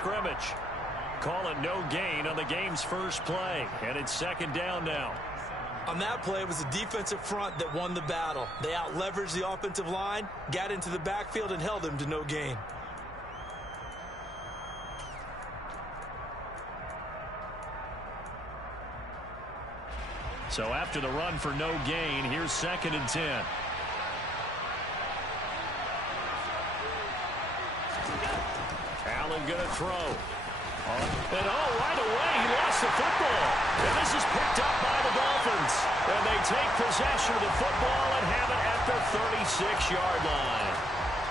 scrimmage. Call it no gain on the game's first play, and it's second down now. On that play, it was the defensive front that won the battle. They out-leveraged the offensive line, got into the backfield, and held them to no gain. So after the run for no gain, here's second and 10. Allen going to throw. And right away, he lost the football. And this is picked up by the Dolphins. And they take possession of the football and have it at the 36-yard line.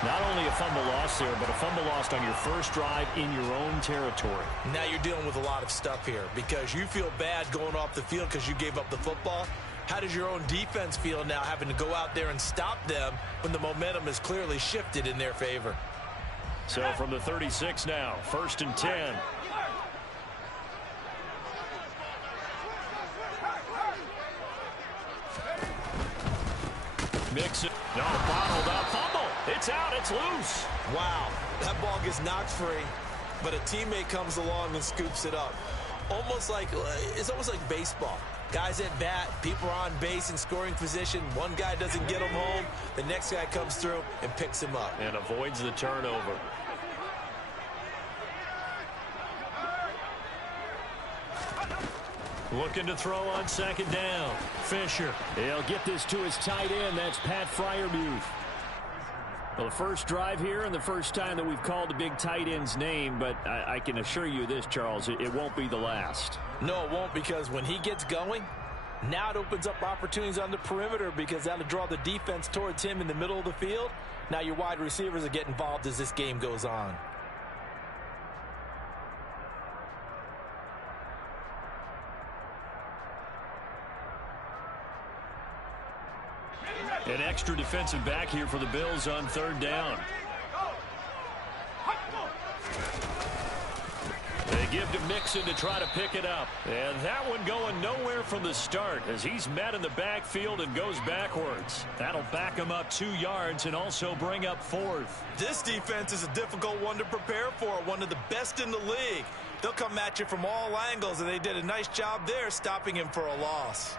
Not only a fumble loss there, but a fumble lost on your first drive in your own territory. Now you're dealing with a lot of stuff here because you feel bad going off the field because you gave up the football. How does your own defense feel now having to go out there and stop them when the momentum is clearly shifted in their favor? So from the 36 now, first and 10. Mixon. No, bottled up. Fumble. It's out. It's loose. Wow. That ball gets knocked free, but a teammate comes along and scoops it up. It's almost like baseball. Guys at bat, people are on base in scoring position. One guy doesn't get him home. The next guy comes through and picks him up. And avoids the turnover. Looking to throw on second down. Fisher. He'll get this to his tight end. That's Pat Freiermuth. Well, the first drive here and the first time that we've called the big tight end's name, but I can assure you this, Charles, it won't be the last. No, it won't, because when he gets going, now it opens up opportunities on the perimeter because that'll draw the defense towards him in the middle of the field. Now your wide receivers are getting involved as this game goes on. An extra defensive back here for the Bills on third down. They give to Mixon to try to pick it up. And that one going nowhere from the start as he's met in the backfield and goes backwards. That'll back him up 2 yards and also bring up fourth. This defense is a difficult one to prepare for, one of the best in the league. They'll come at you from all angles, and they did a nice job there stopping him for a loss.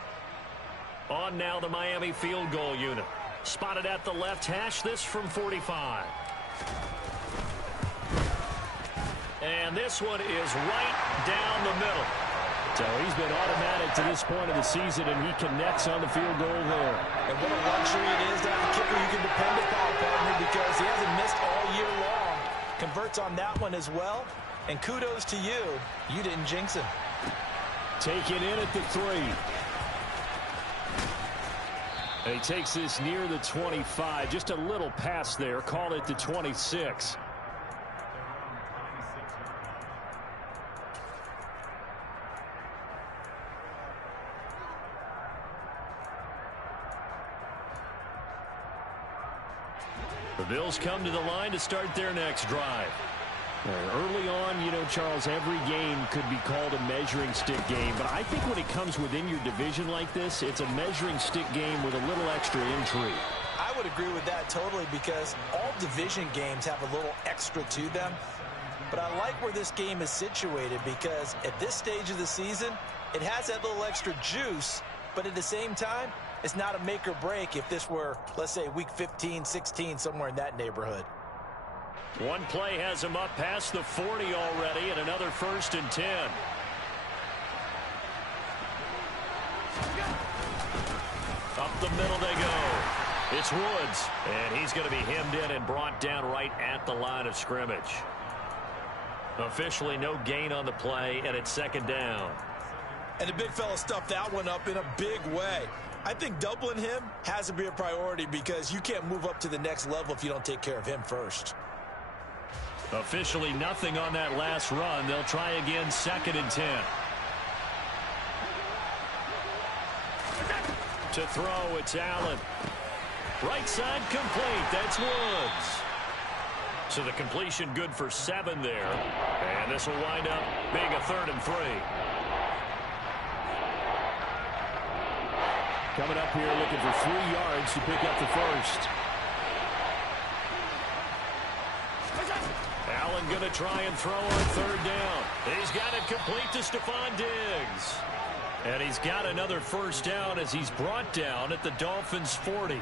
On now the Miami field goal unit. Spotted at the left hash, this from 45. And this one is right down the middle. So he's been automatic to this point of the season, and he connects on the field goal there. And what a luxury it is to have a kicker you can depend upon, partner, because he hasn't missed all year long. Converts on that one as well. And kudos to you. You didn't jinx him. Take it in at the 3. And he takes this near the 25. Just a little pass there. Call it the 26. The Bills come to the line to start their next drive. Early on, you know, Charles, every game could be called a measuring stick game. But I think when it comes within your division like this, it's a measuring stick game with a little extra intrigue. I would agree with that totally because all division games have a little extra to them. But I like where this game is situated because at this stage of the season, it has that little extra juice. But at the same time, it's not a make or break if this were, let's say, week 15, 16, somewhere in that neighborhood. One play has him up past the 40 already, and another first and 10. Up the middle they go. It's Woods, and he's going to be hemmed in and brought down right at the line of scrimmage. Officially no gain on the play, and it's second down. And the big fella stuffed that one up in a big way. I think doubling him has to be a priority because you can't move up to the next level if you don't take care of him first. Officially nothing on that last run. They'll try again, second and 10. To throw, it's Allen. Right side complete. That's Woods. So the completion good for 7 there. And this will wind up being a 3rd and 3. Coming up here looking for 3 yards to pick up the first. Allen Allen going to try and throw on third down. He's got it complete to Stephon Diggs. And he's got another first down as he's brought down at the Dolphins' 40.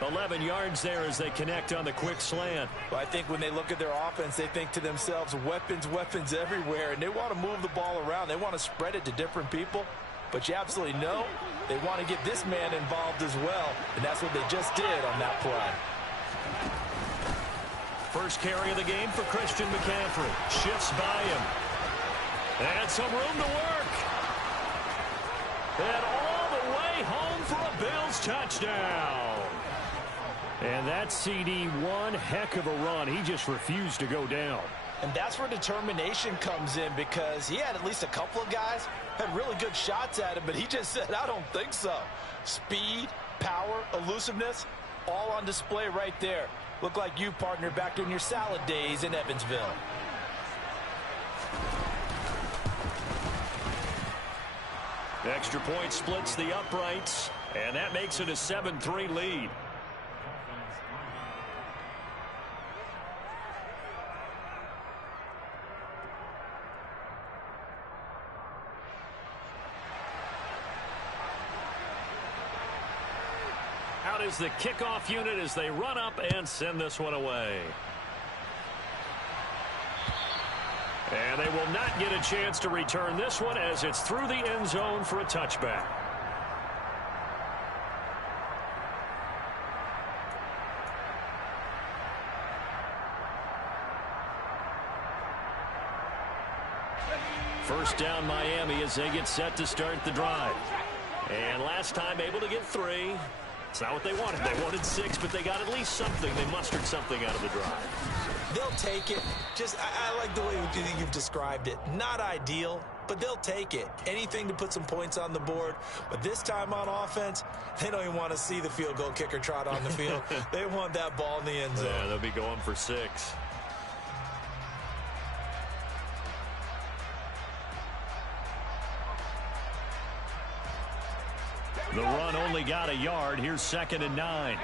11 yards there as they connect on the quick slant. Well, I think when they look at their offense, they think to themselves, weapons, weapons everywhere, and they want to move the ball around. They want to spread it to different people, but you absolutely know they want to get this man involved as well, and that's what they just did on that play. First carry of the game for Christian McCaffrey. Shifts by him. And some room to work. And all the way home for a Bills touchdown. And that CD, one heck of a run. He just refused to go down. And that's where determination comes in, because he had at least a couple of guys had really good shots at him, but he just said, I don't think so. Speed, power, elusiveness, all on display right there. Look like you, partner, back in your salad days in Evansville. The extra point splits the uprights, and that makes it a 7-3 lead. Out is the kickoff unit as they run up and send this one away. And they will not get a chance to return this one as it's through the end zone for a touchback. First down Miami as they get set to start the drive. And last time able to get 3. It's not what they wanted. They wanted 6, but they got at least something. They mustered something out of the drive. They'll take it. I like the way you've described it. Not ideal, but they'll take it. Anything to put some points on the board. But this time on offense, they don't even want to see the field goal kicker trot on the field. They want that ball in the end zone. Yeah, they'll be going for 6. The run only got a yard. Here's 2nd and 9.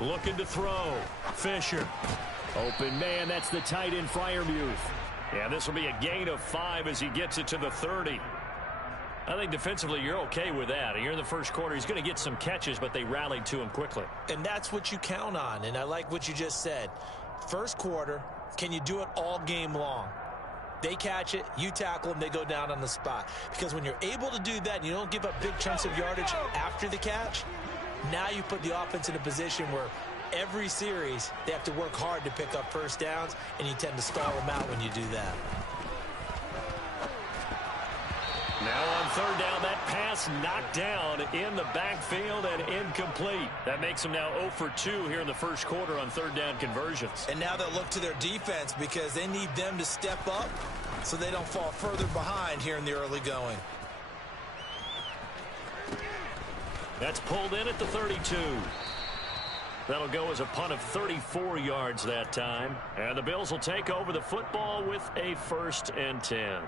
Looking to throw. Fisher. Open man. That's the tight end Freiermuth. Yeah, this will be a gain of 5 as he gets it to the 30. I think defensively you're okay with that. You're in the first quarter. He's going to get some catches, but they rallied to him quickly. And that's what you count on, and I like what you just said. First quarter, can you do it all game long? They catch it, you tackle them, they go down on the spot. Because when you're able to do that and you don't give up big chunks of yardage after the catch, now you put the offense in a position where every series they have to work hard to pick up first downs, and you tend to stall them out when you do that. Now on third down, that pass knocked down in the backfield and incomplete. That makes them now 0 for 2 here in the first quarter on third down conversions. And now they'll look to their defense because they need them to step up so they don't fall further behind here in the early going. That's pulled in at the 32. That'll go as a punt of 34 yards that time. And the Bills will take over the football with a 1st and 10.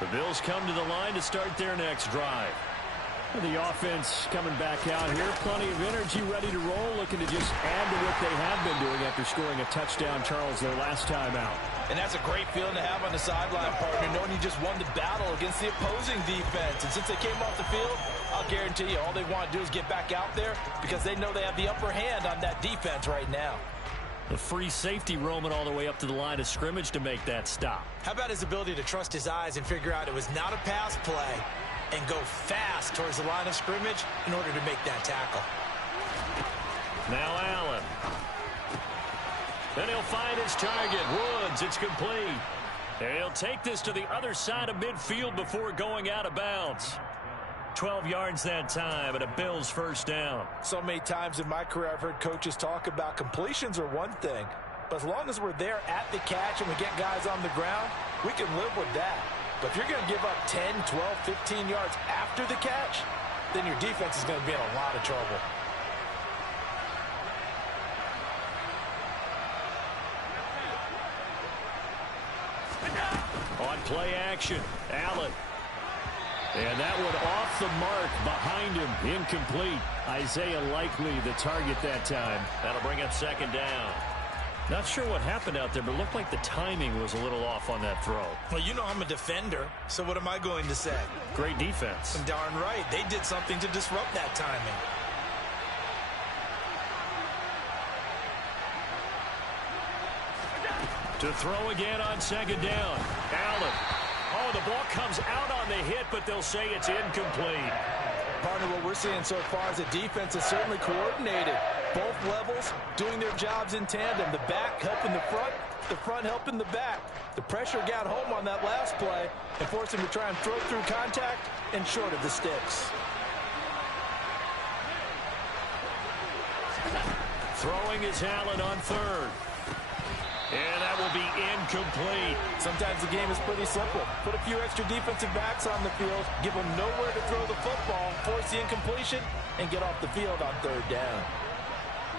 The Bills come to the line to start their next drive. The offense coming back out here. Plenty of energy, ready to roll, looking to just add to what they have been doing after scoring a touchdown, Charles, their last time out. And that's a great feeling to have on the sideline, partner, knowing you just won the battle against the opposing defense. And since they came off the field, I'll guarantee you all they want to do is get back out there because they know they have the upper hand on that defense right now. The free safety roaming all the way up to the line of scrimmage to make that stop. How about his ability to trust his eyes and figure out it was not a pass play and go fast towards the line of scrimmage in order to make that tackle. Now Allen. Then he'll find his target. Woods, it's complete. And he'll take this to the other side of midfield before going out of bounds. 12 yards that time and a Bills first down. So many times in my career I've heard coaches talk about completions are one thing, but as long as we're there at the catch and we get guys on the ground, we can live with that. But if you're going to give up 10, 12, 15 yards after the catch, then your defense is going to be in a lot of trouble. play action. Allen. And that one off the mark behind him. Incomplete. Isaiah Likely the target that time. That'll bring up second down. Not sure what happened out there, but it looked like the timing was a little off on that throw. Well, you know I'm a defender, so what am I going to say? Great defense. Darn right. They did something to disrupt that timing. To throw again on second down. Allen. Oh, the ball comes out on the hit, but they'll say it's incomplete. Partner, what we're seeing so far is the defense is certainly coordinated. Both levels doing their jobs in tandem. The back helping the front helping the back. The pressure got home on that last play and forced him to try and throw through contact and short of the sticks. Throwing is Allen on third. And that will be incomplete. Sometimes the game is pretty simple. Put a few extra defensive backs on the field, give them nowhere to throw the football, force the incompletion, and get off the field on third down.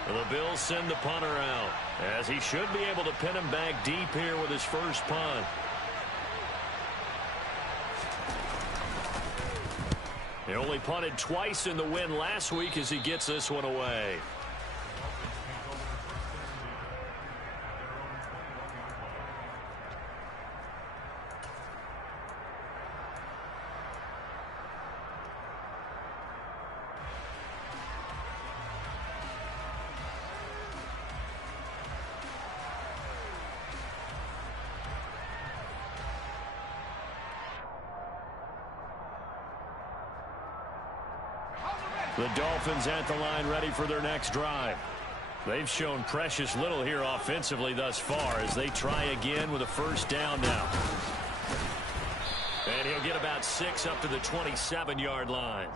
The Bills send the punter out, as he should be able to pin him back deep here with his first punt. He only punted twice in the win last week as he gets this one away. The Dolphins at the line ready for their next drive. They've shown precious little here offensively thus far as they try again with a first down now. And he'll get about 6 up to the 27-yard line.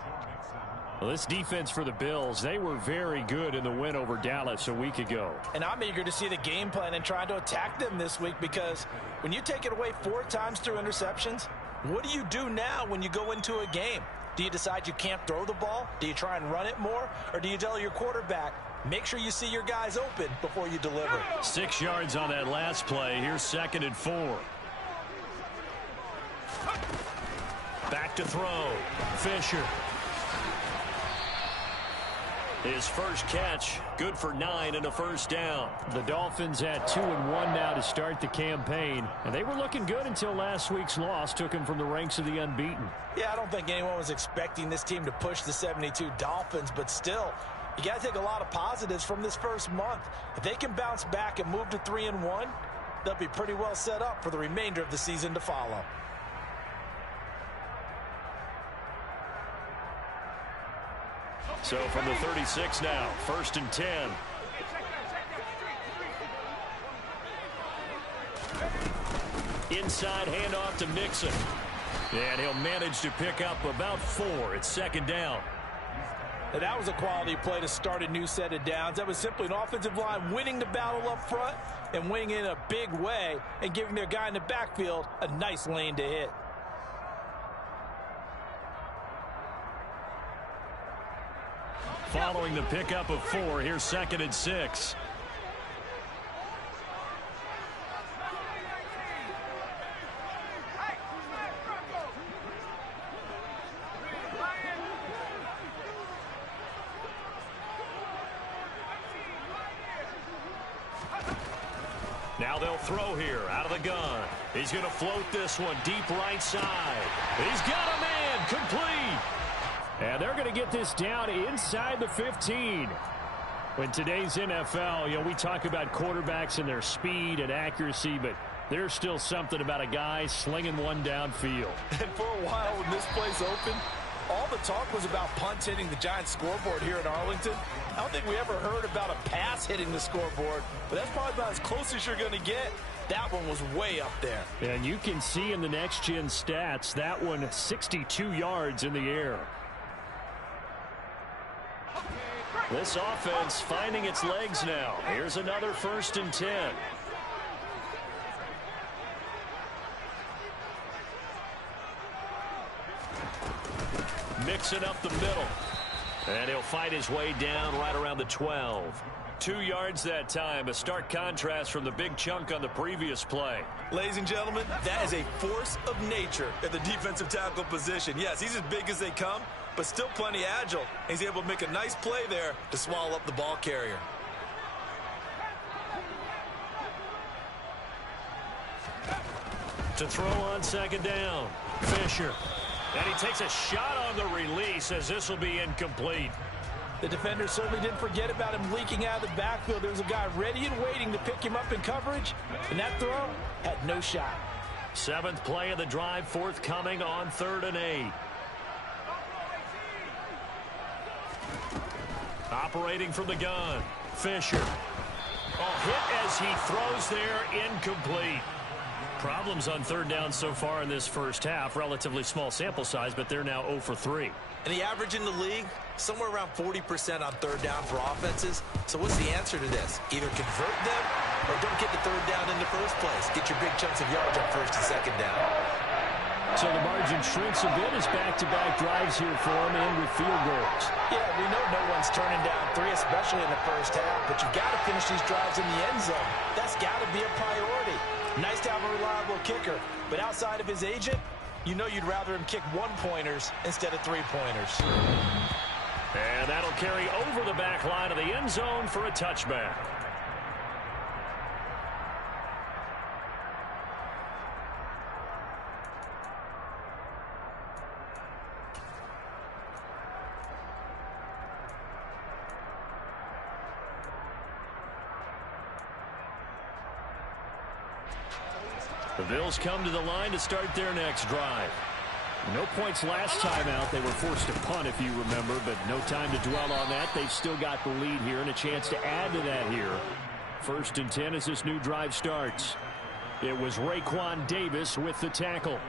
Well, this defense for the Bills, they were very good in the win over Dallas a week ago. And I'm eager to see the game plan and trying to attack them this week, because when you take it away 4 times through interceptions, what do you do now when you go into a game? Do you decide you can't throw the ball? Do you try and run it more? Or do you tell your quarterback, make sure you see your guys open before you deliver? 6 yards on that last play. Here's 2nd and 4. Back to throw. Fisher. His first catch, good for 9 and a first down. The Dolphins at 2-1 now to start the campaign. And they were looking good until last week's loss took them from the ranks of the unbeaten. Yeah, I don't think anyone was expecting this team to push the 72 Dolphins, but still, you got to take a lot of positives from this first month. If they can bounce back and move to 3-1, they'll be pretty well set up for the remainder of the season to follow. So from the 36 now, 1st and 10. Inside handoff to Mixon. And he'll manage to pick up about 4. It's 2nd down. And that was a quality play to start a new set of downs. That was simply an offensive line winning the battle up front and winning in a big way and giving their guy in the backfield a nice lane to hit. Following the pickup of 4, here's 2nd and 6. Now they'll throw here out of the gun. He's going to float this one deep right side. He's got a man, complete. And they're going to get this down inside the 15. In today's NFL, we talk about quarterbacks and their speed and accuracy, but there's still something about a guy slinging one downfield. And for a while when this place opened, all the talk was about punts hitting the Giants scoreboard here in Arlington. I don't think we ever heard about a pass hitting the scoreboard, but that's probably about as close as you're going to get. That one was way up there. And you can see in the next-gen stats, that one 62 yards in the air. This offense finding its legs now. Here's another 1st and 10. Mixing up the middle. And he'll fight his way down right around the 12. 2 yards that time. A stark contrast from the big chunk on the previous play. Ladies and gentlemen, that is a force of nature at the defensive tackle position. Yes, he's as big as they come, but still plenty agile. He's able to make a nice play there to swallow up the ball carrier. To throw on second down, Fisher. And he takes a shot on the release as this will be incomplete. The defender certainly didn't forget about him leaking out of the backfield. There was a guy ready and waiting to pick him up in coverage, and that throw had no shot. 7th play of the drive, forthcoming on 3rd and 8. Operating from the gun, Fisher. Hit as he throws there, incomplete. Problems on 3rd down so far in this first half. Relatively small sample size, but they're now 0 for 3. And the average in the league, somewhere around 40% on 3rd down for offenses. So what's the answer to this? Either convert them or don't get the 3rd down in the first place. Get your big chunks of yards on 1st and 2nd down. So the margin shrinks a bit as back-to-back drives here for him and with field goals. Yeah, we know no one's turning down 3, especially in the first half, but you've got to finish these drives in the end zone. That's got to be a priority. Nice to have a reliable kicker, but outside of his agent, you know you'd rather him kick 1-pointers instead of 3-pointers. And that'll carry over the back line of the end zone for a touchback. The Bills come to the line to start their next drive. No points last time out. They were forced to punt, if you remember, but no time to dwell on that. They've still got the lead here and a chance to add to that here. 1st and 10 as this new drive starts. It was Raekwon Davis with the tackle.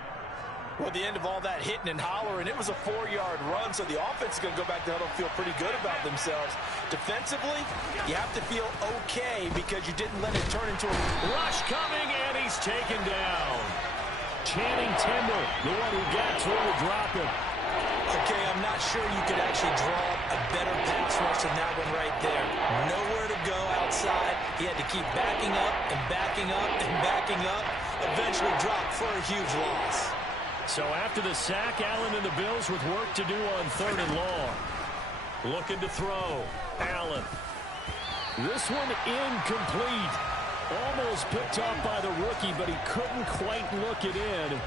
Well, the end of all that hitting and hollering, it was a 4-yard run, so the offense is going to go back to huddle and feel pretty good about themselves. Defensively, you have to feel okay because you didn't let it turn into a rush coming, and he's taken down. Channing Tindall, the one who got to him, will drop him. Okay, I'm not sure you could actually draw a better pass rush than that one right there. Nowhere to go outside. He had to keep backing up and backing up and backing up. Eventually dropped for a huge loss. So after the sack, Allen and the Bills with work to do on 3rd and long. Looking to throw. Allen. This one incomplete. Almost picked off by the rookie, but he couldn't quite look it in.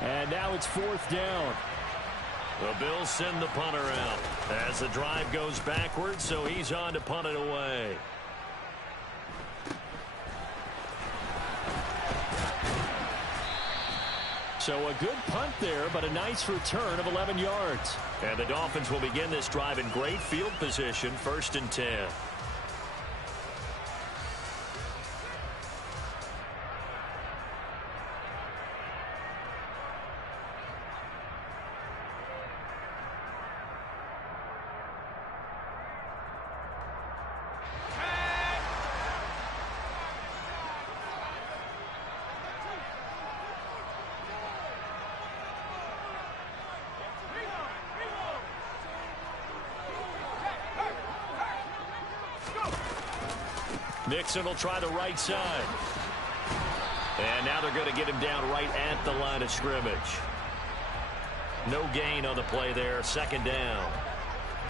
And now it's 4th down. The Bills send the punter out as the drive goes backwards, so he's on to punt it away. So a good punt there, but a nice return of 11 yards. And the Dolphins will begin this drive in great field position, 1st and 10. Nixon will try the right side. And now they're going to get him down right at the line of scrimmage. No gain on the play there. 2nd down.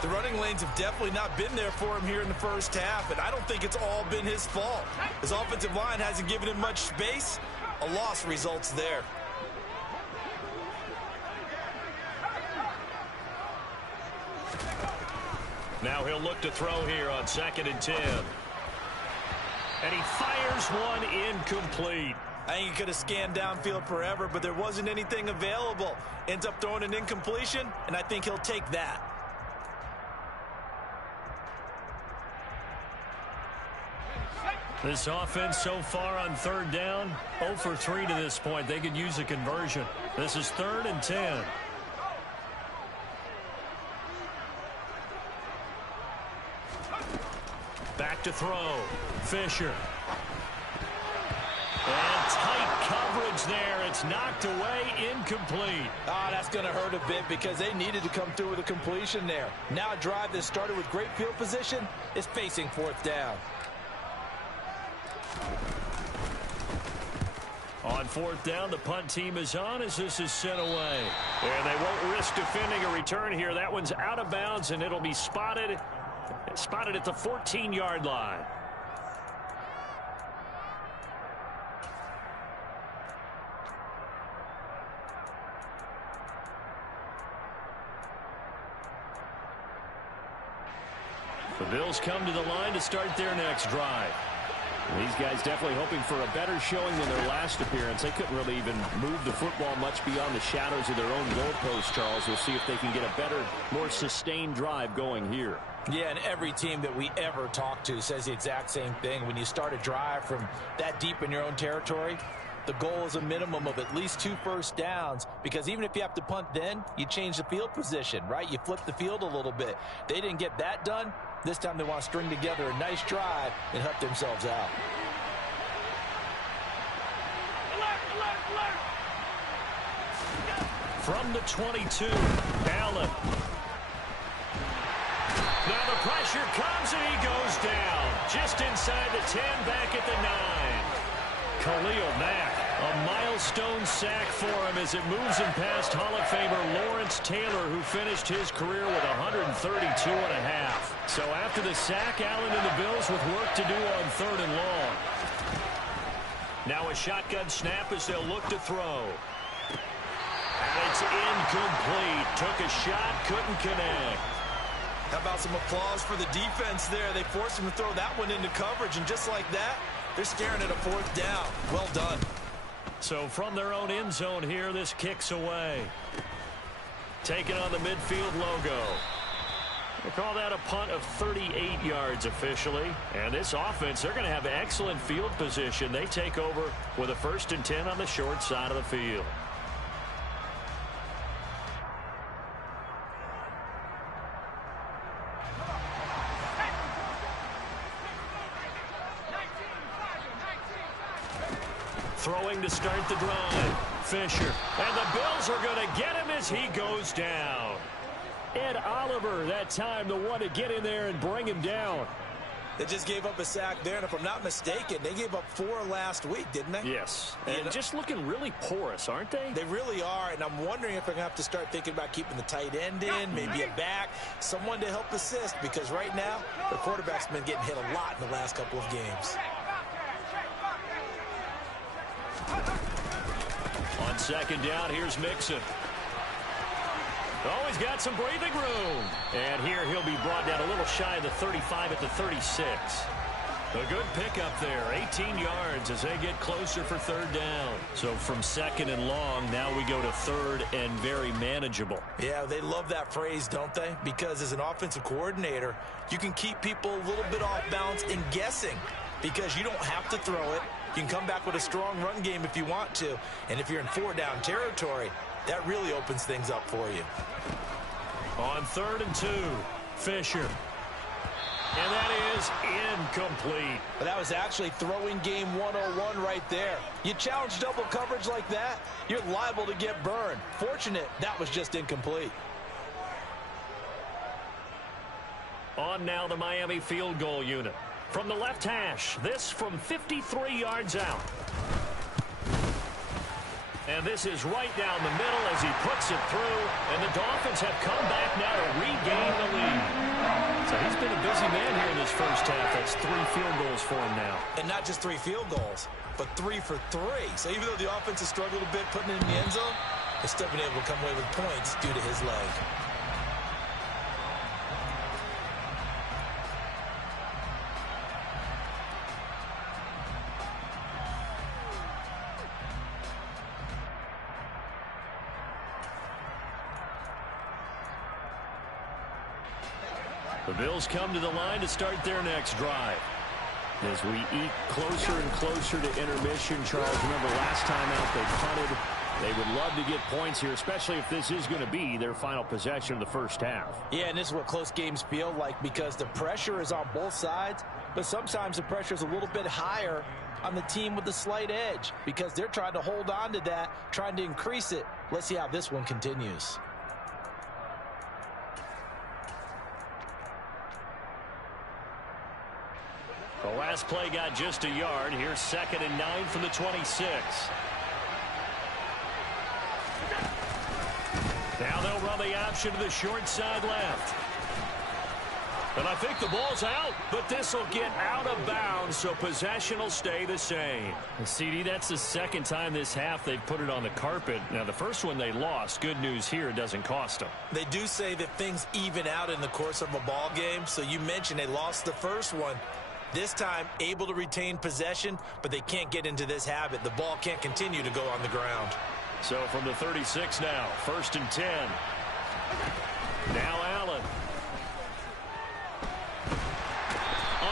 The running lanes have definitely not been there for him here in the first half, and I don't think it's all been his fault. His offensive line hasn't given him much space. A loss results there. Now he'll look to throw here on 2nd and 10. And he fires one incomplete. I think he could have scanned downfield forever, but there wasn't anything available. Ends up throwing an incompletion, and I think he'll take that. This offense so far on 3rd down, 0 for 3 to this point. They could use a conversion. This is 3rd and 10. Back to throw. Fisher. And tight coverage. coverage there. It's knocked away, incomplete. That's going to hurt a bit because they needed to come through with a completion there. Now a drive that started with great field position is facing fourth down. On fourth down, the punt team is on as this is sent away. And they won't risk defending a return here. That one's out of bounds, and it'll be spotted at the 14-yard line. The Bills come to the line to start their next drive. These guys definitely hoping for a better showing than their last appearance. They couldn't really even move the football much beyond the shadows of their own goalpost, Charles. We'll see if they can get a better, more sustained drive going here. Yeah, and every team that we ever talk to says the exact same thing. When you start a drive from that deep in your own territory, the goal is a minimum of at least 2 first downs, because even if you have to punt then, you change the field position, right? You flip the field a little bit. They didn't get that done. This time they want to string together a nice drive and help themselves out. From the 22, Allen. Now the pressure comes and he goes down. Just inside the 10, back at the 9. Khalil Mack, a milestone sack for him as it moves him past Hall of Famer Lawrence Taylor, who finished his career with 132.5. So after the sack, Allen and the Bills with work to do on 3rd and long. Now a shotgun snap as they'll look to throw. And it's incomplete. Took a shot, couldn't connect. How about some applause for the defense there? They forced him to throw that one into coverage, and just like that, they're staring at a 4th down. Well done. So from their own end zone here, this kicks away. Taking on the midfield logo. They call that a punt of 38 yards officially. And this offense, they're going to have excellent field position. They take over with a 1st and 10 on the short side of the field. Throwing to start the drive. Fisher. And the Bills are going to get him as he goes down. Ed Oliver, that time, the one to get in there and bring him down. They just gave up a sack there, and if I'm not mistaken, they gave up 4 last week, didn't they? Yes. And just looking really porous, aren't they? They really are, and I'm wondering if they're going to have to start thinking about keeping the tight end in, maybe a back, someone to help assist, because right now, the quarterback's been getting hit a lot in the last couple of games. On 2nd down, here's Mixon. Oh, he's got some breathing room. And here he'll be brought down a little shy of the 35 at the 36. A good pickup there, 18 yards as they get closer for 3rd down. So from 2nd and long, now we go to 3rd and very manageable. Yeah, they love that phrase, don't they? Because as an offensive coordinator, you can keep people a little bit off balance and guessing, because you don't have to throw it. You can come back with a strong run game if you want to. And if you're in 4-down territory, that really opens things up for you. On 3rd and 2, Fisher. And that is incomplete. But that was actually throwing game 101 right there. You challenge double coverage like that, you're liable to get burned. Fortunate that was just incomplete. On now the Miami field goal unit. From the left hash, this from 53 yards out. And this is right down the middle as he puts it through. And the Dolphins have come back now to regain the lead. So he's been a busy man here in this first half. That's 3 field goals for him now. And not just 3 field goals, but 3 for 3. So even though the offense has struggled a bit putting it in the end zone, they've still been able to come away with points due to his leg. The Bills come to the line to start their next drive. As we eke closer and closer to intermission, Charles, remember last time out they punted. They would love to get points here, especially if this is going to be their final possession of the first half. Yeah, and this is what close games feel like, because the pressure is on both sides, but sometimes the pressure is a little bit higher on the team with the slight edge because they're trying to hold on to that, trying to increase it. Let's see how this one continues. The last play got just a yard. Here's 2nd and 9 from the 26. Now they'll run the option to the short side left. And I think the ball's out, but this will get out of bounds, so possession will stay the same. And CD, that's the second time this half they've put it on the carpet. Now, the first one they lost. Good news here, it doesn't cost them. They do say that things even out in the course of a ball game, so you mentioned they lost the first one. This time, able to retain possession, but they can't get into this habit. The ball can't continue to go on the ground. So from the 36 now, 1st and 10. Now Allen.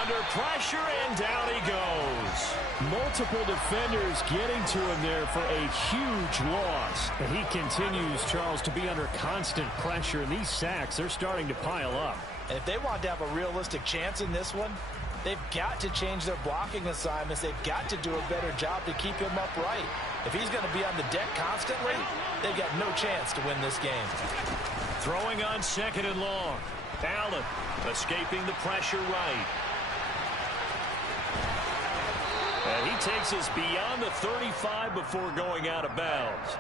Under pressure, and down he goes. Multiple defenders getting to him there for a huge loss. And he continues, Charles, to be under constant pressure. And these sacks, they're starting to pile up. And if they want to have a realistic chance in this one, they've got to change their blocking assignments. They've got to do a better job to keep him upright. If he's going to be on the deck constantly, they've got no chance to win this game. Throwing on 2nd and long. Allen escaping the pressure right. And he takes us beyond the 35 before going out of bounds.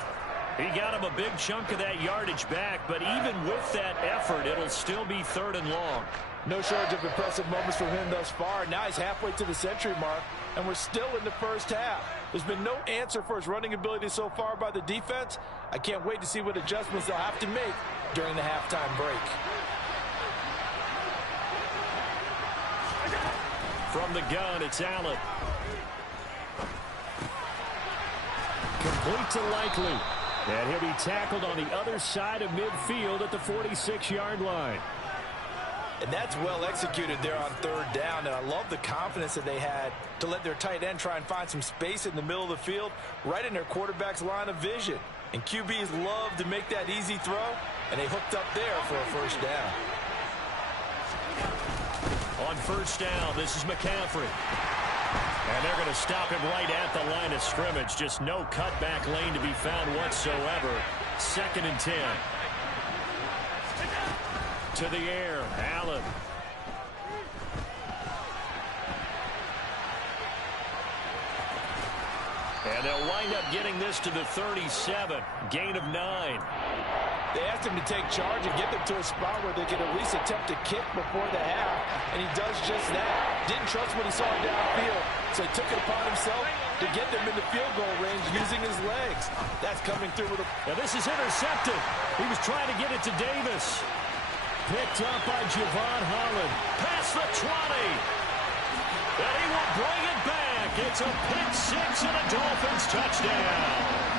He got him a big chunk of that yardage back, but even with that effort, it'll still be 3rd and long. No shortage of impressive moments from him thus far. Now he's halfway to the century mark, and we're still in the first half. There's been no answer for his running ability so far by the defense. I can't wait to see what adjustments they'll have to make during the halftime break. From the gun, it's Allen. Complete to Likely. And he'll be tackled on the other side of midfield at the 46-yard line. And that's well executed there on 3rd down. And I love the confidence that they had to let their tight end try and find some space in the middle of the field, right in their quarterback's line of vision. And QBs love to make that easy throw, and they hooked up there for a 1st down. On 1st down, this is McCaffrey. And they're going to stop him right at the line of scrimmage. Just no cutback lane to be found whatsoever. 2nd and 10. To the air, Allen. And they'll wind up getting this to the 37. Gain of 9. They asked him to take charge and get them to a spot where they could at least attempt to kick before the half, and he does just that. Didn't trust what he saw downfield, so he took it upon himself to get them in the field goal range using his legs. That's coming through with a... Now this is intercepted. He was trying to get it to Davis. Picked up by Javon Holland. Past the 20. And he will bring it back. It's a pick 6 and a Dolphins touchdown.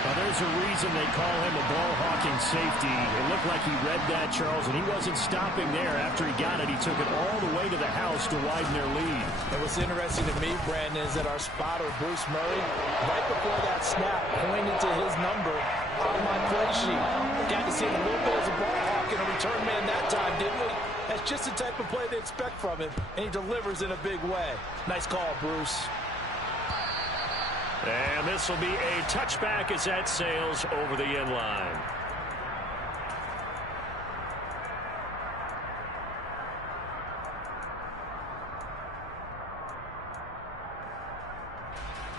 Now, there's a reason they call him a ball-hawking safety. It looked like he read that, Charles, and he wasn't stopping there. After he got it, he took it all the way to the house to widen their lead. And what's interesting to me, Brandon, is that our spotter, Bruce Murray, right before that snap, pointed to his number on my play sheet. Got to see him a little bit as a ball hawk and a return man that time, didn't we? That's just the type of play they expect from him, and he delivers in a big way. Nice call, Bruce. And this will be a touchback as that sails over the end line.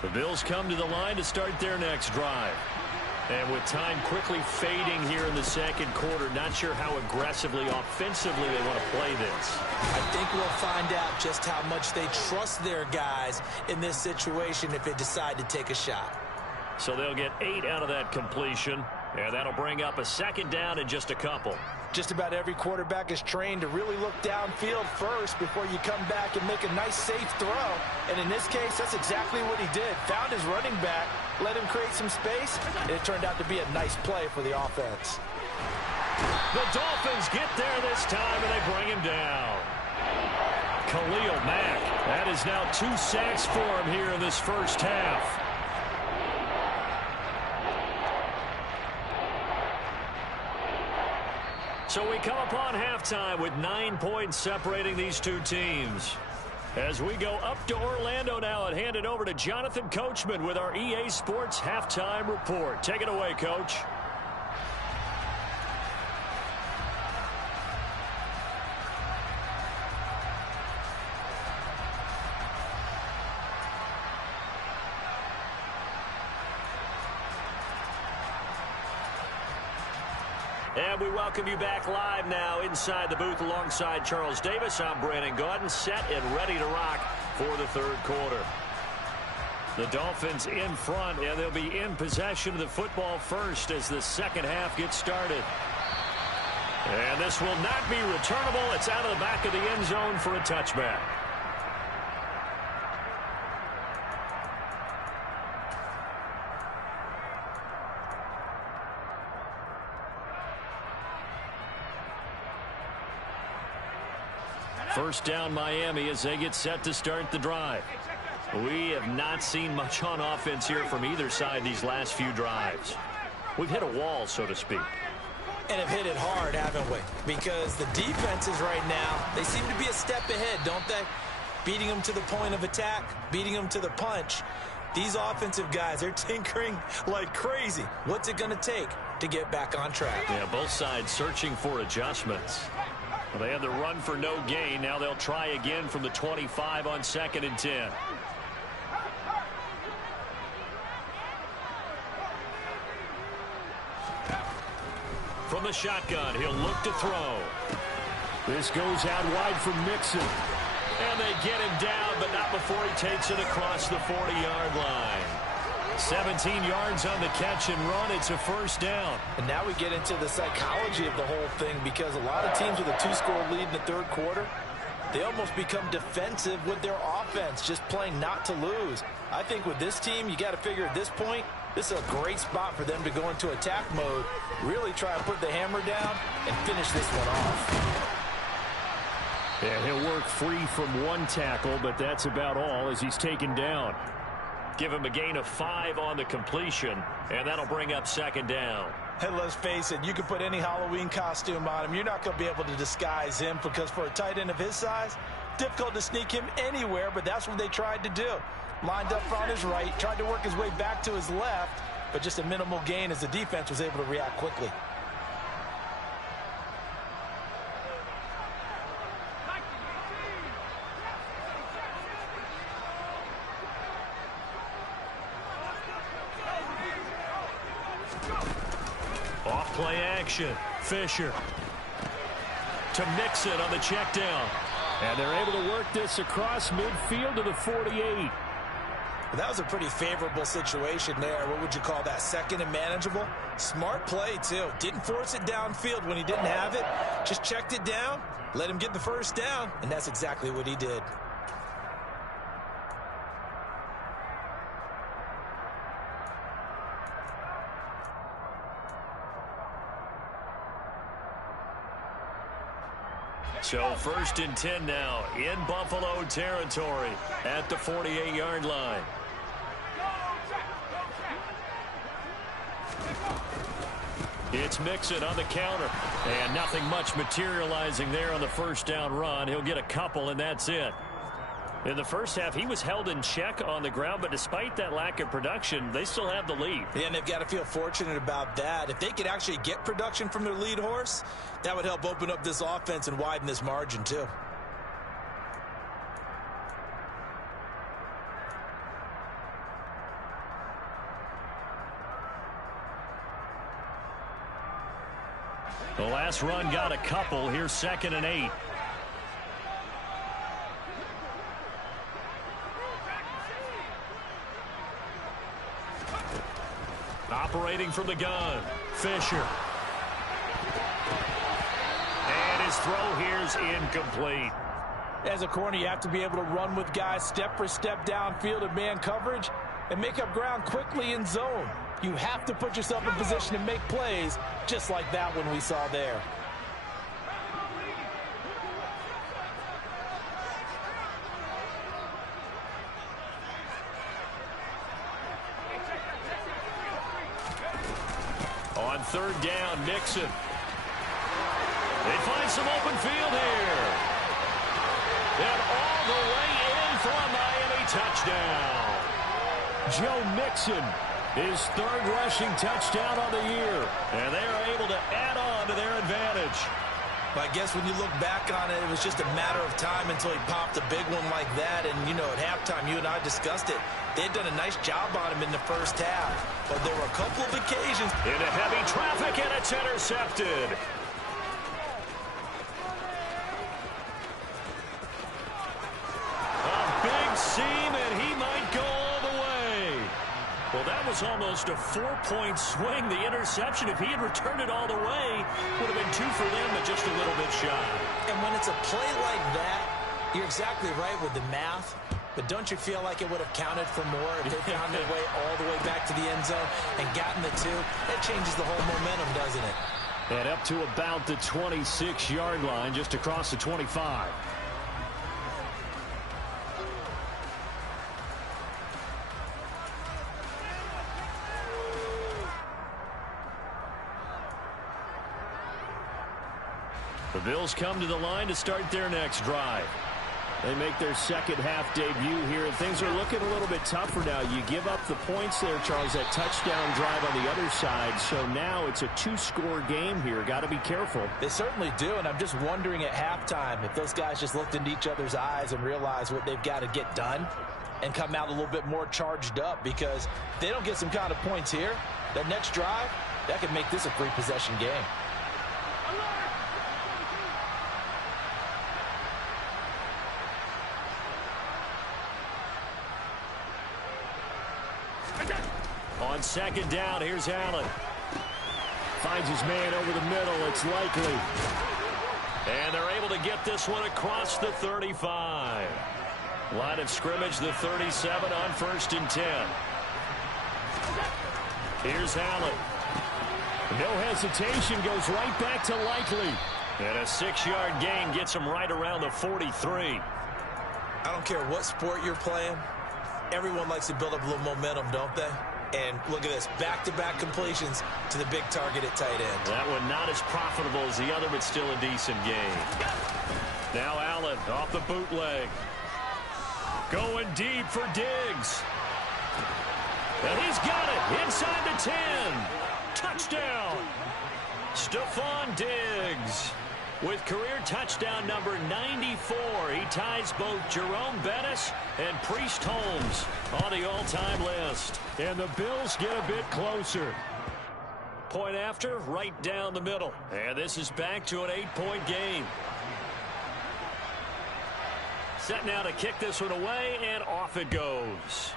The Bills come to the line to start their next drive. And with time quickly fading here in the 2nd quarter, not sure how aggressively, offensively they want to play this. I think we'll find out just how much they trust their guys in this situation if they decide to take a shot. So they'll get 8 out of that completion, and that'll bring up a 2nd down in just a couple. Just about every quarterback is trained to really look downfield first before you come back and make a nice, safe throw. And in this case, that's exactly what he did. Found his running back, let him create some space, and it turned out to be a nice play for the offense. The Dolphins get there this time, and they bring him down. Khalil Mack. That is now 2 sacks for him here in this first half. So we come upon halftime with 9 points separating these two teams. As we go up to Orlando now and hand it over to Jonathan Coachman with our EA Sports Halftime Report. Take it away, Coach. And we welcome you back live now inside the booth alongside Charles Davis. I'm Brandon Gaudin, set and ready to rock for the third quarter. The Dolphins in front, and they'll be in possession of the football first as the second half gets started. And this will not be returnable. It's out of the back of the end zone for a touchback. First down Miami as they get set to start the drive. We have not seen much on offense here from either side these last few drives. We've hit a wall, so to speak. And have hit it hard, haven't we? Because the defenses right now, they seem to be a step ahead, don't they? Beating them to the point of attack, beating them to the punch. These offensive guys, they're tinkering like crazy. What's it going to take to get back on track? Yeah, both sides searching for adjustments. Well, they had the run for no gain. Now they'll try again from the 25 on 2nd and 10. From the shotgun, he'll look to throw. This goes out wide for Mixon. And they get him down, but not before he takes it across the 40-yard line. 17 yards on the catch and run. It's a first down. And now we get into the psychology of the whole thing, because a lot of teams with a 2-score lead in the third quarter, they almost become defensive with their offense, just playing not to lose. I think with this team, you got to figure at this point, this is a great spot for them to go into attack mode, really try and put the hammer down and finish this one off. And he'll work free from one tackle, but that's about all as he's taken down. Give him a gain of 5 on the completion, and that'll bring up second down. And let's face it, you can put any Halloween costume on him. You're not going to be able to disguise him, because for a tight end of his size, difficult to sneak him anywhere, but that's what they tried to do. Lined up on his right, tried to work his way back to his left, but just a minimal gain as the defense was able to react quickly. Off play action. Fisher to Mixon on the check down. And they're able to work this across midfield to the 48. That was a pretty favorable situation there. What would you call that? Second and manageable? Smart play, too. Didn't force it downfield when he didn't have it. Just checked it down, let him get the first down, and that's exactly what he did. So first and 10 now in Buffalo territory at the 48-yard line. It's Mixon on the counter. And nothing much materializing there on the first down run. He'll get a couple, and that's it. In the first half, he was held in check on the ground, but despite that lack of production, they still have the lead. Yeah, and they've got to feel fortunate about that. If they could actually get production from their lead horse, that would help open up this offense and widen this margin, too. The last run got a couple. Here's 2nd and 8. Operating from the gun, Fisher. And his throw here's incomplete. As a corner, you have to be able to run with guys step for step downfield in man coverage and make up ground quickly in zone. You have to put yourself in position to make plays just like that one we saw there. On third down, Mixon. They find some open field here. And all all the way in for a Miami touchdown. Joe Mixon, his third rushing touchdown on the year. And they are able to add on to their advantage. But I guess when you look back on it, it was just a matter of time until he popped a big one like that. And, you know, at halftime, you and I discussed it. They had done a nice job on him in the first half. But there were a couple of occasions. Into heavy traffic, and it's intercepted. A big seam, and he might go all the way. Well, that was almost a 4-point swing. The interception, if he had returned it all the way, would have been 2 for them, but just a little bit shy. And when it's a play like that, you're exactly right with the math. But don't you feel like it would have counted for more if they found their way all the way back to the end zone and gotten the 2? That changes the whole momentum, doesn't it? And up to about the 26-yard line, just across the 25. The Bills come to the line to start their next drive. They make their second half debut here, and things are looking a little bit tougher now. You give up the points there, Charles, that touchdown drive on the other side. So now it's a 2-score game here. Got to be careful. They certainly do, and I'm just wondering at halftime if those guys just looked into each other's eyes and realized what they've got to get done and come out a little bit more charged up, because if they don't get some kind of points here, that next drive, that could make this a 3-possession game. On second down, here's Allen. Finds his man over the middle. It's likely. And they're able to get this one across the 35. Line of scrimmage, the 37 on 1st and 10. Here's Allen. No hesitation, goes right back to Likely. And a 6-yard gain gets him right around the 43. I don't care what sport you're playing. Everyone likes to build up a little momentum, don't they? And look at this, back-to-back completions to the big target at tight end. That one not as profitable as the other, but still a decent game. Now Allen off the bootleg. Going deep for Diggs. And he's got it inside the 10. Touchdown. Stephon Diggs with career touchdown number 94. He ties both Jerome Bettis and Priest Holmes on the all-time list. And the Bills get a bit closer. Point after, right down the middle. And this is back to an 8-point game. Set now to kick this one away, and off it goes.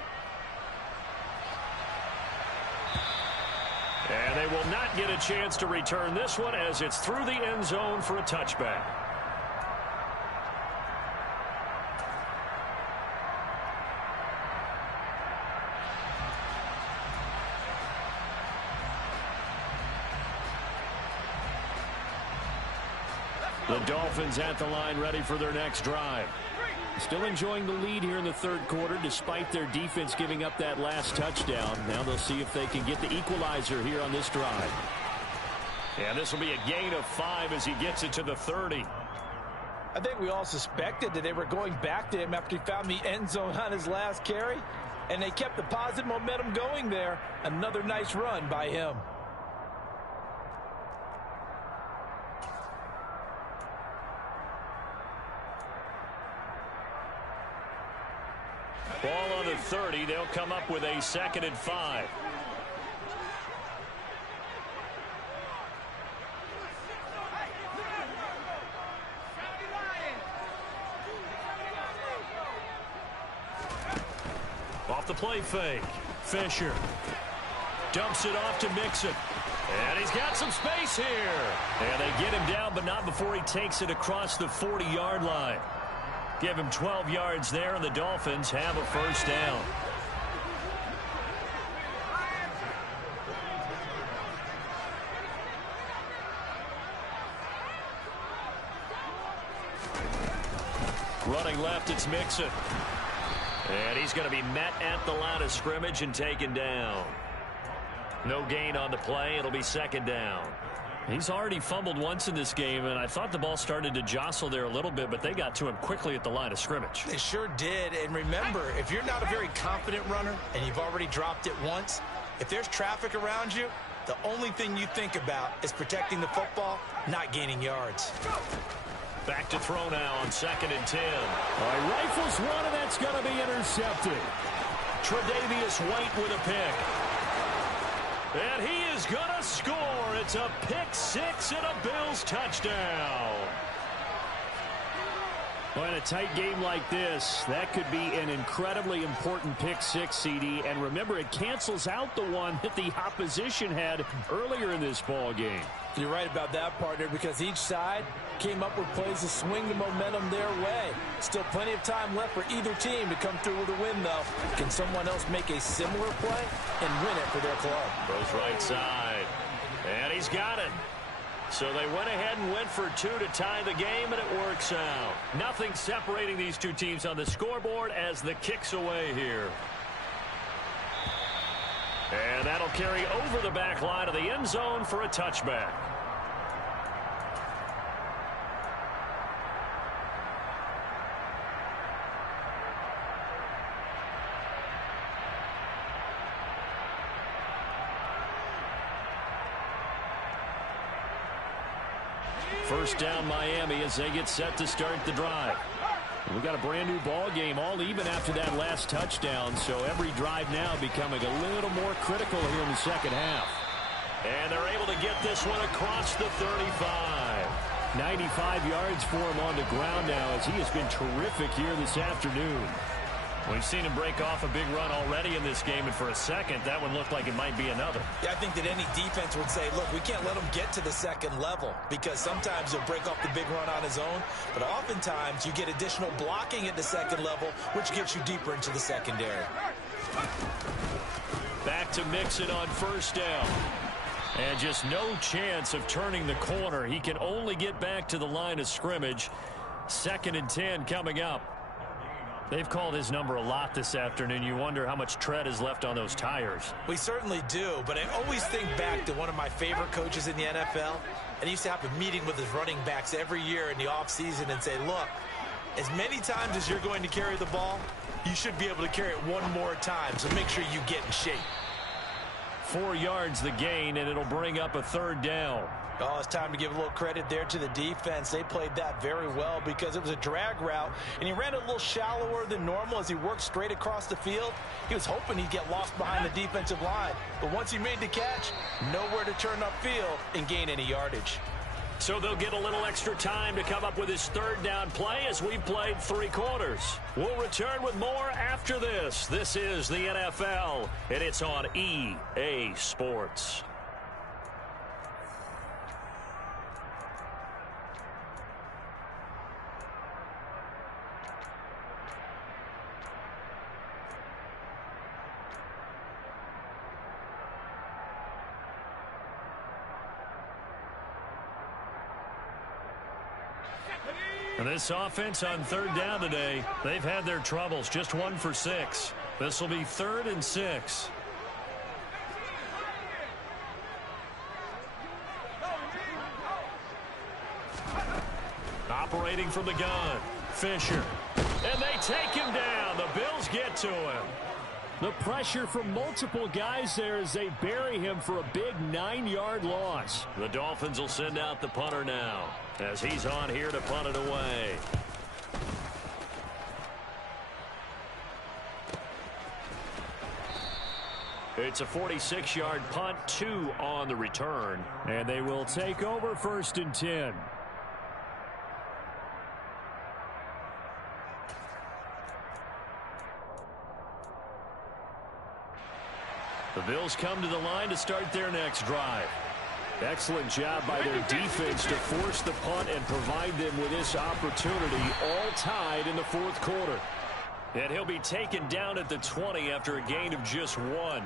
And they will not get a chance to return this one as it's through the end zone for a touchback. The Dolphins at the line, ready for their next drive. Still enjoying the lead here in the third quarter, despite their defense giving up that last touchdown. Now they'll see if they can get the equalizer here on this drive. And this will be a gain of 5 as he gets it to the 30. I think we all suspected that they were going back to him after he found the end zone on his last carry, and they kept the positive momentum going there. Another nice run by him. Ball on the 30. They'll come up with a 2nd and 5. Off the play fake. Fisher dumps it off to Mixon. And he's got some space here. And they get him down, but not before he takes it across the 40-yard line. Give him 12 yards there, and the Dolphins have a first down. Running left, it's Mixon. And he's going to be met at the line of scrimmage and taken down. No gain on the play. It'll be 2nd down. He's already fumbled once in this game, and I thought the ball started to jostle there a little bit, but they got to him quickly at the line of scrimmage. They sure did. And remember, if you're not a very confident runner and you've already dropped it once, if there's traffic around you, the only thing you think about is protecting the football, not gaining yards. Back to throw now on 2nd and 10. Rifles one, and that's going to be intercepted. Tre'Davious White with a pick. And he is going to score. It's a pick six and a Bills touchdown. Well, in a tight game like this, that could be an incredibly important pick six, CD. And remember, it cancels out the one that the opposition had earlier in this ball game. You're right about that, partner, because each side came up with plays to swing the momentum their way. Still plenty of time left for either team to come through with a win, though. Can someone else make a similar play and win it for their club? Goes right side. And he's got it. So they went ahead and went for two to tie the game, and it works out. Nothing separating these two teams on the scoreboard as the kick's away here. And that'll carry over the back line of the end zone for a touchback. First down Miami as they get set to start the drive. We got a brand new ball game, all even after that last touchdown, so every drive now becoming a little more critical here in the second half. And they're able to get this one across the 35. 95 yards for him on the ground now as he has been terrific here this afternoon. We've seen him break off a big run already in this game, and for a second, that one looked like it might be another. Yeah, I think that any defense would say, look, we can't let him get to the second level because sometimes he'll break off the big run on his own, but oftentimes you get additional blocking at the second level, which gets you deeper into the secondary. Back to Mixon on first down. And just no chance of turning the corner. He can only get back to the line of scrimmage. 2nd and 10 coming up. They've called his number a lot this afternoon. You wonder how much tread is left on those tires. We certainly do, but I always think back to one of my favorite coaches in the NFL. And he used to have a meeting with his running backs every year in the offseason and say, look, as many times as you're going to carry the ball, you should be able to carry it one more time, so make sure you get in shape. 4 yards the gain, and it'll bring up a third down. Oh, it's time to give a little credit there to the defense. They played that very well because it was a drag route, and he ran it a little shallower than normal as he worked straight across the field. He was hoping he'd get lost behind the defensive line, but once he made the catch, nowhere to turn upfield and gain any yardage. So they'll get a little extra time to come up with his third down play as we've played 3 quarters. We'll return with more after this. This is the NFL, and it's on EA Sports. And this offense on third down today, they've had their troubles. Just 1 for 6. This will be 3rd and 6. Operating from the gun, Fisher. And they take him down. The Bills get to him. The pressure from multiple guys there as they bury him for a big 9-yard loss. The Dolphins will send out the punter now as he's on here to punt it away. It's a 46-yard punt, 2 on the return. And they will take over 1st and 10. The Bills come to the line to start their next drive. Excellent job by their defense to force the punt and provide them with this opportunity, all tied in the 4th quarter. And he'll be taken down at the 20 after a gain of just 1.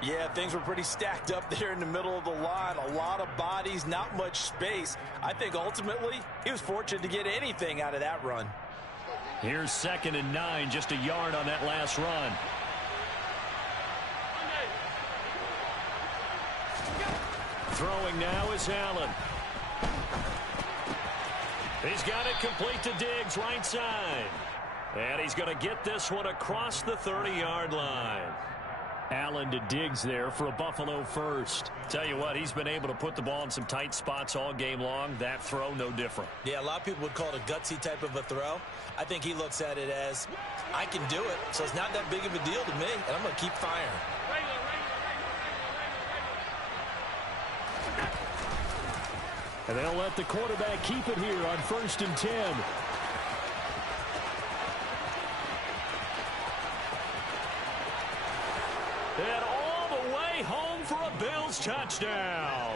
Yeah, things were pretty stacked up there in the middle of the line. A lot of bodies, not much space. I think ultimately he was fortunate to get anything out of that run. Here's 2nd and 9, just a yard on that last run. Throwing now is Allen. He's got it complete to Diggs, right side. And he's going to get this one across the 30-yard line. Allen to Diggs there for a Buffalo first. Tell you what, he's been able to put the ball in some tight spots all game long. That throw, no different. Yeah, a lot of people would call it a gutsy type of a throw. I think he looks at it as, I can do it, so it's not that big of a deal to me, and I'm going to keep firing. And they'll let the quarterback keep it here on 1st and 10. And all the way home for a Bills touchdown.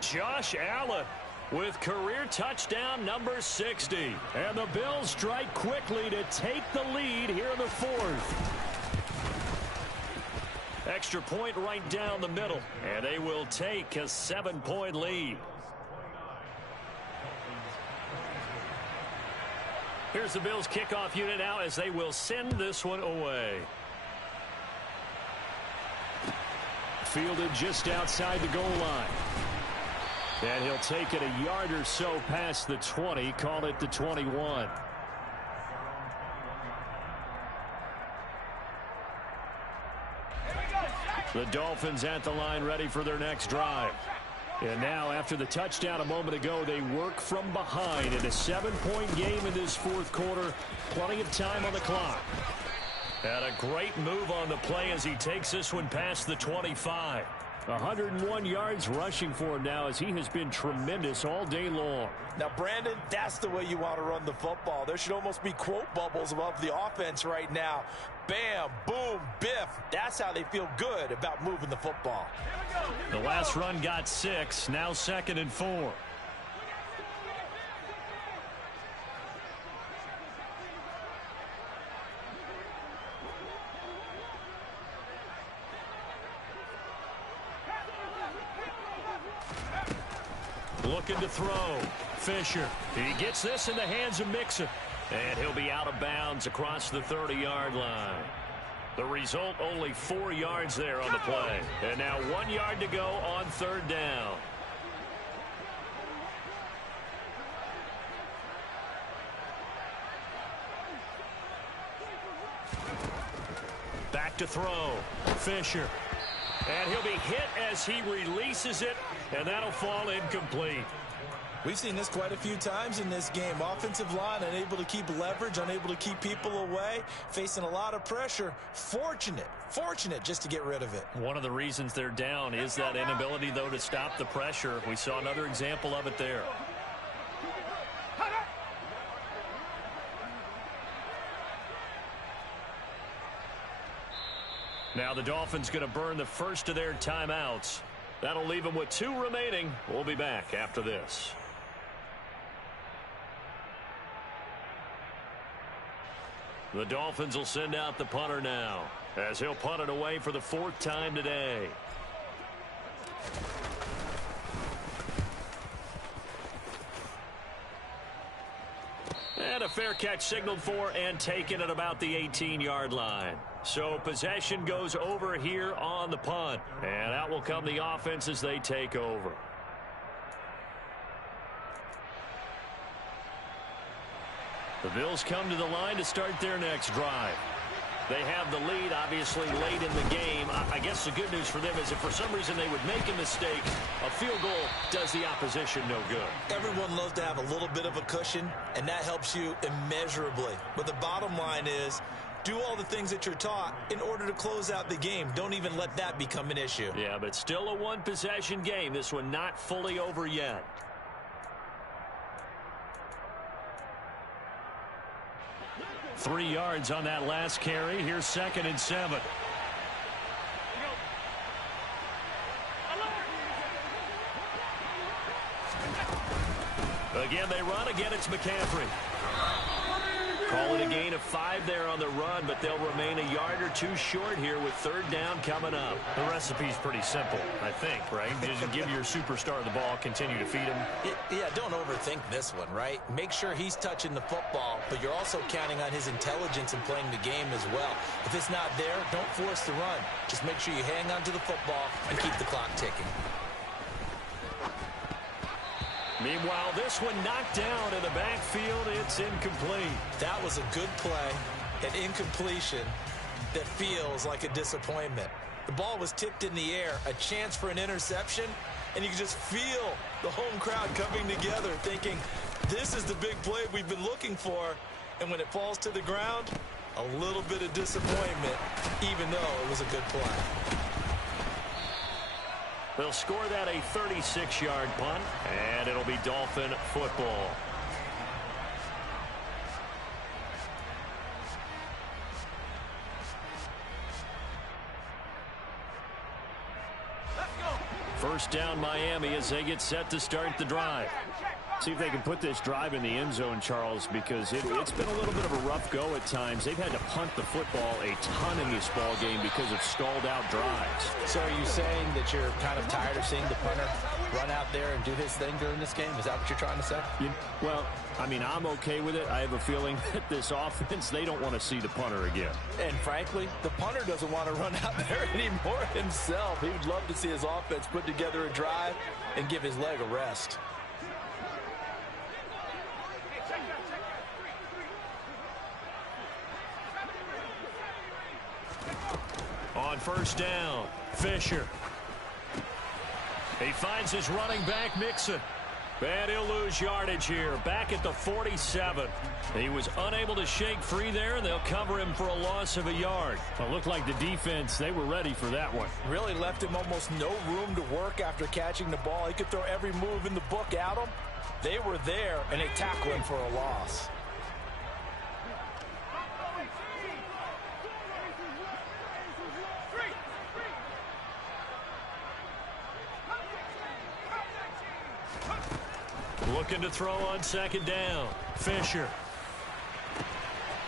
Josh Allen with career touchdown number 60. And the Bills strike quickly to take the lead here in the 4th. Extra point right down the middle. And they will take a 7-point lead. Here's the Bills kickoff unit now as they will send this one away. Fielded just outside the goal line. And he'll take it a yard or so past the 20. Call it the 21. The Dolphins at the line ready for their next drive. And now after the touchdown a moment ago, they work from behind in a 7-point game in this 4th quarter. Plenty of time on the clock. And a great move on the play as he takes this one past the 25. 101 yards rushing for him now as he has been tremendous all day long. Now, Brandon, that's the way you want to run the football. There should almost be quote bubbles above the offense right now. Bam, boom, biff. That's how they feel good about moving the football. The last run got 6. Now 2nd and 4. Looking to throw. Fisher. He gets this in the hands of Mixon. And he'll be out of bounds across the 30-yard line. The result, only 4 yards there on the play. And now 1 yard to go on 3rd down. Back to throw. Fisher. And he'll be hit as he releases it, and that'll fall incomplete. We've seen this quite a few times in this game. Offensive line unable to keep leverage, unable to keep people away, facing a lot of pressure. Fortunate just to get rid of it. One of the reasons they're down is that inability, though, to stop the pressure. We saw another example of it there. Now the Dolphins going to burn the first of their timeouts. That'll leave them with 2 remaining. We'll be back after this. The Dolphins will send out the punter now as he'll punt it away for the 4th time today. And a fair catch signaled for and taken at about the 18-yard line. So possession goes over here on the punt. And out will come the offense as they take over. The Bills come to the line to start their next drive. They have the lead, obviously, late in the game. I guess the good news for them is if for some reason they would make a mistake, a field goal does the opposition no good. Everyone loves to have a little bit of a cushion, and that helps you immeasurably. But the bottom line is, do all the things that you're taught in order to close out the game. Don't even let that become an issue. Yeah, but still a one-possession game. This one not fully over yet. Three yards on that last carry. Here's 2nd and 7. Again, they run. Again, it's McCaffrey. Call it a gain of 5 there on the run, but they'll remain a yard or 2 short here with 3rd down coming up. The recipe's pretty simple, I think, right? Just give your superstar the ball, continue to feed him. Yeah, don't overthink this one, right? Make sure he's touching the football, but you're also counting on his intelligence in playing the game as well. If it's not there, don't force the run. Just make sure you hang on to the football and keep the clock ticking. Meanwhile, this one knocked down in the backfield. It's incomplete. That was a good play, an incompletion that feels like a disappointment. The ball was tipped in the air, a chance for an interception, and you can just feel the home crowd coming together thinking, this is the big play we've been looking for. And when it falls to the ground, a little bit of disappointment, even though it was a good play. They'll score that a 36-yard punt, and it'll be Dolphin football. First down, Miami, as they get set to start the drive. See if they can put this drive in the end zone, Charles, because it's been a little bit of a rough go at times. They've had to punt the football a ton in this ball game because of stalled-out drives. So are you saying that you're kind of tired of seeing the punter run out there and do his thing during this game? Is that what you're trying to say? Well, I mean, I'm okay with it. I have a feeling that this offense, they don't want to see the punter again. And frankly, the punter doesn't want to run out there anymore himself. He would love to see his offense put together a drive and give his leg a rest. On first down, Fisher. He finds his running back, Mixon. And he'll lose yardage here, back at the 47. He was unable to shake free there, and they'll cover him for a loss of a yard. It looked like the defense, they were ready for that one. Really left him almost no room to work after catching the ball. He could throw every move in the book at him. They were there, and they tackled him for a loss. Looking to throw on second down. Fisher.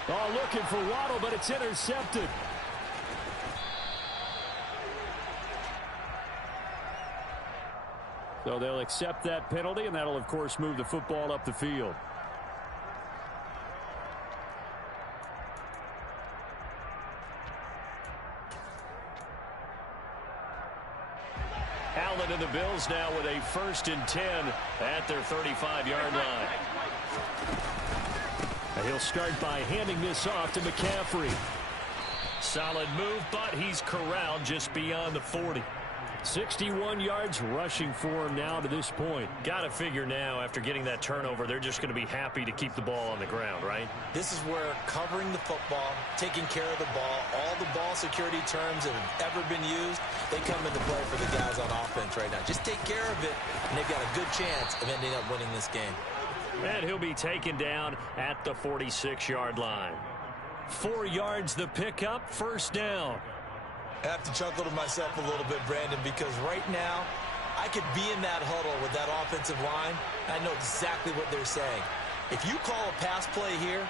Oh, looking for Waddle, but it's intercepted. So they'll accept that penalty, and that'll, of course, move the football up the field. Allen and the Bills now with a 1st and 10 at their 35-yard line. And he'll start by handing this off to McCaffrey. Solid move, but he's corralled just beyond the 40. 61 yards rushing for him now to this point. Got to figure now, after getting that turnover, they're just going to be happy to keep the ball on the ground, right? This is where covering the football, taking care of the ball, all the ball security terms that have ever been used, they come into play for the guys on offense right now. Just take care of it, and they've got a good chance of ending up winning this game. And he'll be taken down at the 46-yard line. 4 yards the pickup, first down. I have to chuckle to myself a little bit, Brandon, because right now I could be in that huddle with that offensive line. I know exactly what they're saying. If you call a pass play here,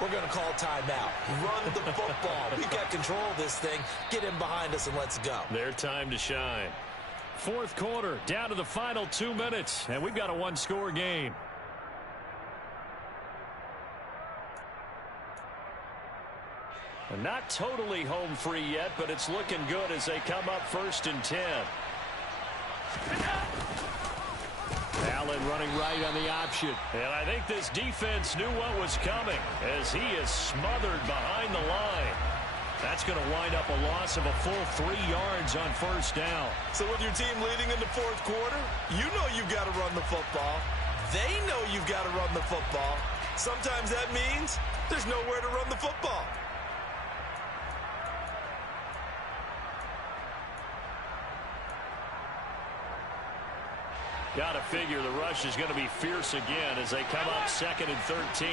we're going to call timeout. Run the football. We've got control of this thing. Get him behind us and let's go. Their time to shine. 4th quarter, down to the final 2 minutes, and we've got a one-score game. Not totally home free yet, but it's looking good as they come up 1st and 10. Allen running right on the option. And I think this defense knew what was coming as he is smothered behind the line. That's going to wind up a loss of a full 3 yards on first down. So with your team leading in the 4th quarter, you know you've got to run the football. They know you've got to run the football. Sometimes that means there's nowhere to run the football. Got to figure the rush is going to be fierce again as they come up 2nd and 13.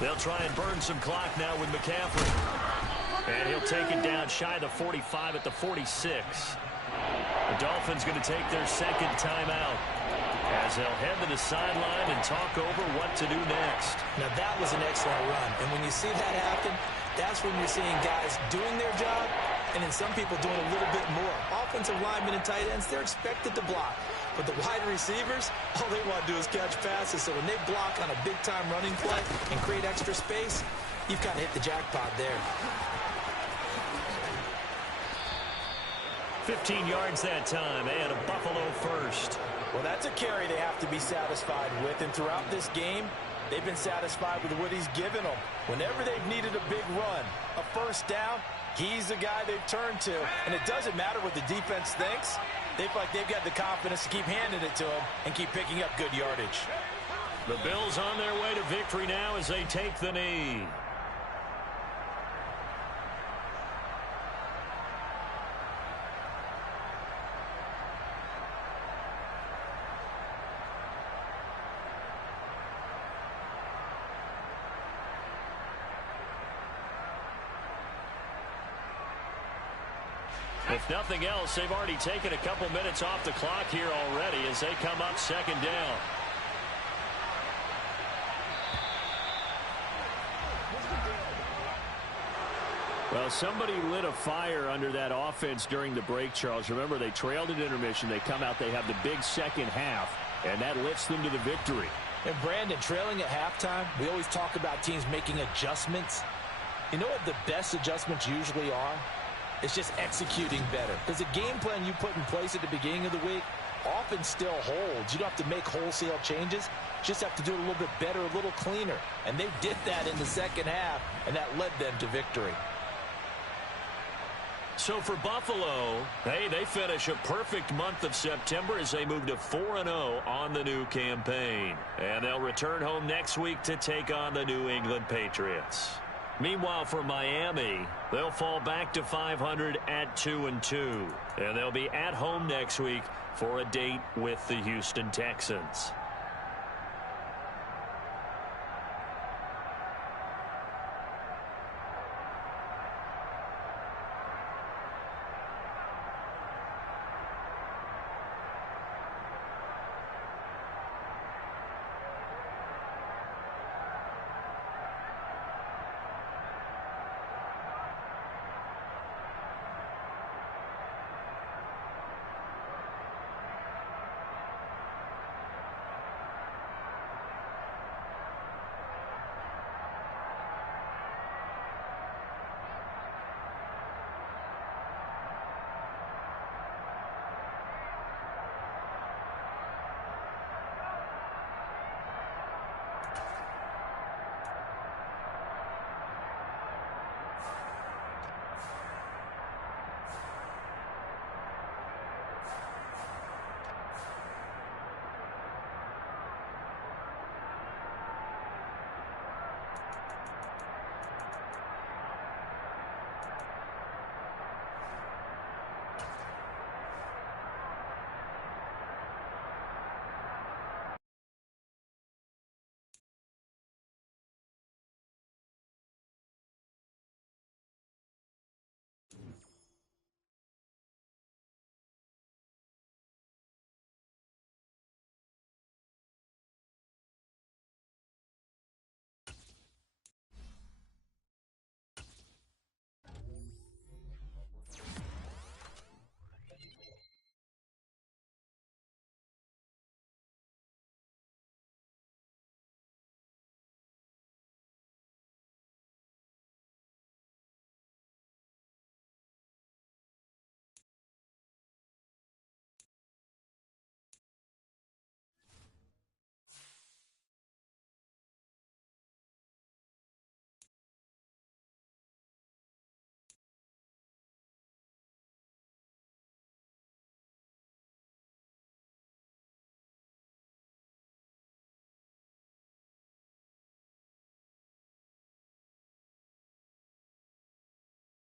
They'll try and burn some clock now with McCaffrey. And he'll take it down shy of the 45 at the 46. The Dolphins going to take their 2nd timeout as they'll head to the sideline and talk over what to do next. Now that was an excellent run, and when you see that happen, that's when you're seeing guys doing their job and then some people doing a little bit more. Offensive linemen and tight ends, they're expected to block. But the wide receivers, all they want to do is catch passes. So when they block on a big-time running play and create extra space, you've kind of hit the jackpot there. 15 yards that time, and a Buffalo first. Well, that's a carry they have to be satisfied with. And throughout this game, they've been satisfied with what he's given them. Whenever they've needed a big run, a first down, he's the guy they've turned to. And it doesn't matter what the defense thinks. They feel like they've got the confidence to keep handing it to him and keep picking up good yardage. The Bills on their way to victory now as they take the knee. If nothing else, they've already taken a couple minutes off the clock here already as they come up second down. Well, somebody lit a fire under that offense during the break, Charles. Remember, they trailed at intermission. They come out, they have the big second half, and that lifts them to the victory. And Brandon, trailing at halftime, we always talk about teams making adjustments. You know what the best adjustments usually are? It's just executing better. Because the game plan you put in place at the beginning of the week often still holds. You don't have to make wholesale changes. You just have to do it a little bit better, a little cleaner. And they did that in the second half, and that led them to victory. So for Buffalo, hey, they finish a perfect month of September as they move to 4-0 on the new campaign. And they'll return home next week to take on the New England Patriots. Meanwhile, for Miami, they'll fall back to 500 at 2-2. And they'll be at home next week for a date with the Houston Texans.